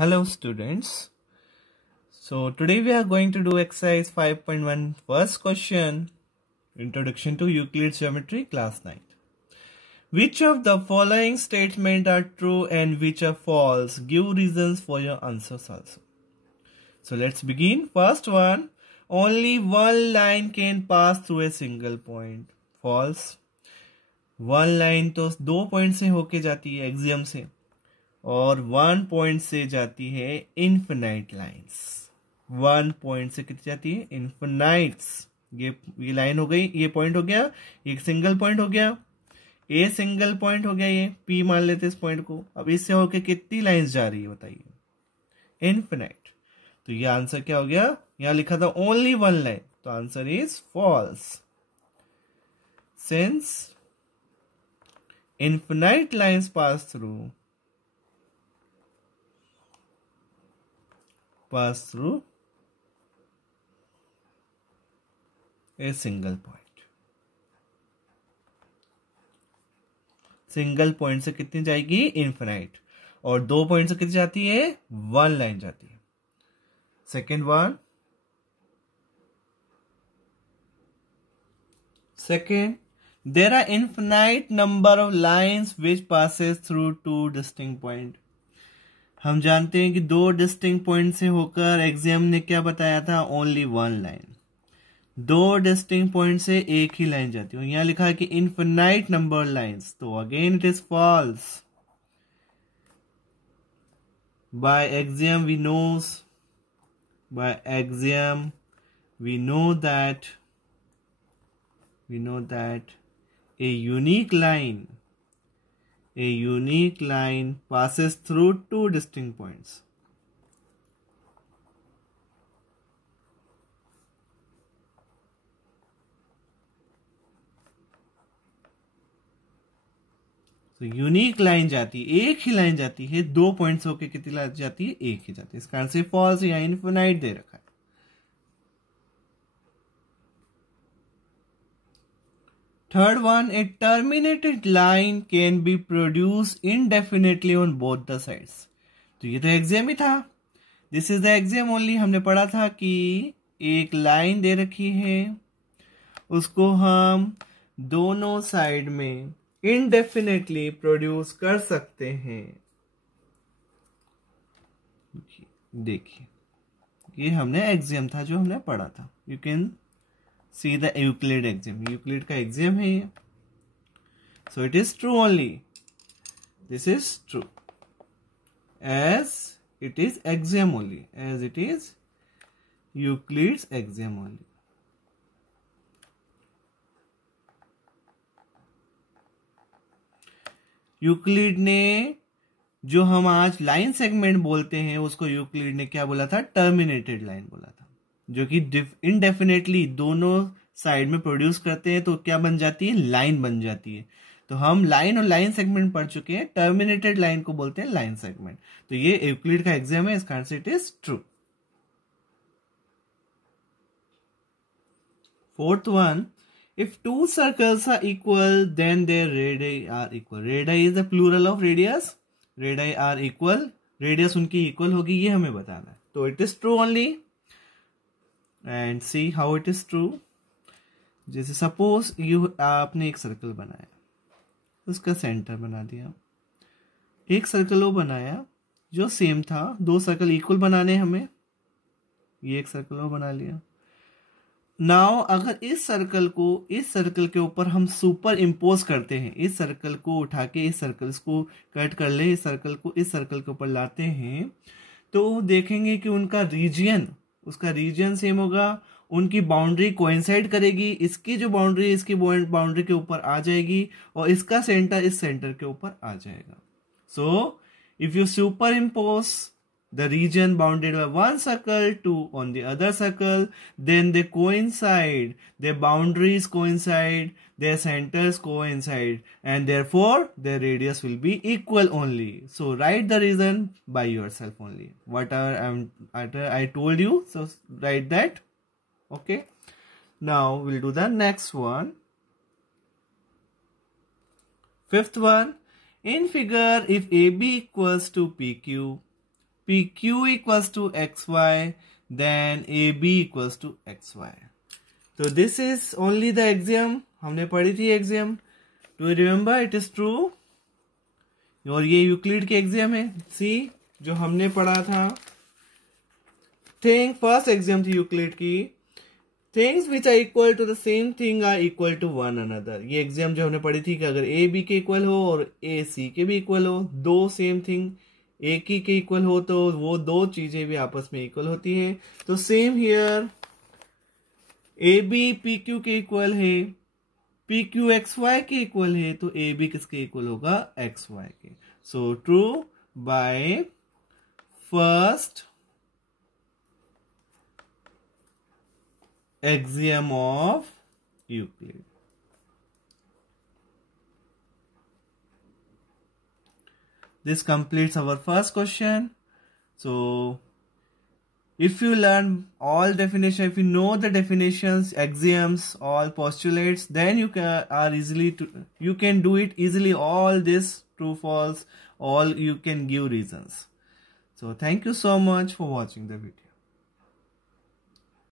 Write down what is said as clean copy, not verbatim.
Hello students. So today we are going to do exercise 5.1 first question, Introduction to Euclid's Geometry, class 9. Which of the following statements are true and which are false? Give reasons for your answers also. So let's begin. First one, only one line can pass through a single point. False. One line तो दो point से होके जाती है axiom से, और 1 point से जाती है इन्फिनाइट लाइंस। 1 पॉइंट से कितनी जाती है? इन्फिनाइट्स। ये लाइन हो गई, ये पॉइंट हो गया, एक सिंगल पॉइंट हो गया, ए सिंगल पॉइंट हो गया, ये पी मान लेते इस पॉइंट को। अब इससे होके कितनी लाइंस जा रही है बताइए? इन्फिनाइट। तो ये आंसर क्या हो गया? यहां लिखा था ओनली वन लाइन, तो answer is false. Since infinite lines pass through a single point. Single point से कितनी जाएगी? इन्फिनाइट। और दो पॉइंट से कितनी जाती है? वन लाइन जाती है। Second one, second, there are infinite number of lines which passes through two distinct point. हम जानते हैं कि दो डिस्टिंक्ट पॉइंट से होकर एक्सियम ने क्या बताया था? Only one line. दो डिस्टिंक्ट पॉइंट से एक ही लाइन जाती है। यहां लिखा है कि इन्फिनाइट नंबर लाइंस, तो again it is false. By axiom we know that a unique line passes through two distinct points. तो यूनिक लाइन जाती है, एक ही लाइन जाती है, दो पॉइंट्स होके कितनी लाइन जाती है? एक ही जाती है। इसका आंसर फॉल्स या इन्फिनाइट दे रखा है। Third one, a terminated line can be produced indefinitely on both the sides. तो ये तो एग्जाम ही था। This is the exam only. हमने पढ़ा था कि एक लाइन दे रखी है, उसको हम दोनों साइड में इनडेफिनेटली प्रोड्यूस कर सकते हैं। देखिए, ये हमने एग्जाम था जो हमने पढ़ा था। You can see the Euclid axiom. Euclid का axiom है ये. So it is true only. This is true. As it is axiom only. As it is Euclid's axiom only. Euclid ने जो हम आज लाइन सेगमेंट बोलते हैं, उसको यूक्लिड ने क्या बोला था? टर्मिनेटेड लाइन बोला था, जो कि इनडेफिनेटली दोनों साइड में प्रोड्यूस करते हैं, तो क्या बन जाती है? लाइन बन जाती है। तो हम लाइन और लाइन सेगमेंट पढ़ चुके हैं। टर्मिनेटेड लाइन को बोलते हैं लाइन सेगमेंट। तो ये यूक्लिड का एग्जाम है, इसका answer it is true. Fourth one, if two circles are equal then their radius are equal. Radius is the plural of radius. Radius are equal, radius उनकी equal होगी, ये हमें बताना है। तो it is true only. And see how it is true. जैसे suppose आपने एक सर्कल बनाया, उसका सेंटर बना दिया। एक सर्कल वो बनाया जो सेम था, दो सर्कल इक्वल बनाने हमें, ये एक सर्कल वो बना लिया। नाउ अगर इस सर्कल को इस सर्कल के ऊपर हम सुपर इम्पोज करते हैं, इस सर्कल को उठा के इस सर्कल को कट कर ले, इस सर्कल को इस सर्कल के ऊपर लाते हैं, तो देखेंगे कि उनका रीजन, उसका रीजन सेम होगा, उनकी बाउंड्री कोइंसाइड करेगी। इसकी जो बाउंड्री है इसकी बाउंड्री के ऊपर आ जाएगी, और इसका सेंटर इस सेंटर के ऊपर आ जाएगा। So if you super impose the region bounded by one circle to on the other circle, then they coincide, their boundaries coincide, their centers coincide, and therefore their radius will be equal only. So write the reason by yourself only. Whatever I told you, so write that. Okay. Now we'll do the next one. Fifth one, in figure, if AB equals to PQ, PQ equals to XY, then AB equals to XY. So this is only the axiom. हमने पढ़ी थी axiom. Do you remember? It is true. और ये Euclid के exam है. सी जो हमने पढ़ा था. थिंग फर्स्ट एग्जाम थी यूक्लिड की. Things which are equal to the same thing are equal to one another. ये एग्जाम जो हमने पढ़ी थी कि अगर ए बी के इक्वल हो और ए सी के भी इक्वल हो, दो सेम थिंग एक ही के इक्वल हो तो वो दो चीजें भी आपस में इक्वल होती है. तो same here A B P Q के इक्वल है, पी क्यू एक्स वाई के इक्वल है, तो ए बी किसके इक्वल होगा? एक्स वाई के. So true by first axiom of Euclid. This completes our first question. So if you learn all definition, if you know the definitions, axioms, all postulates, then you can do it easily. All this true false, all you can give reasons. So thank you so much for watching the video.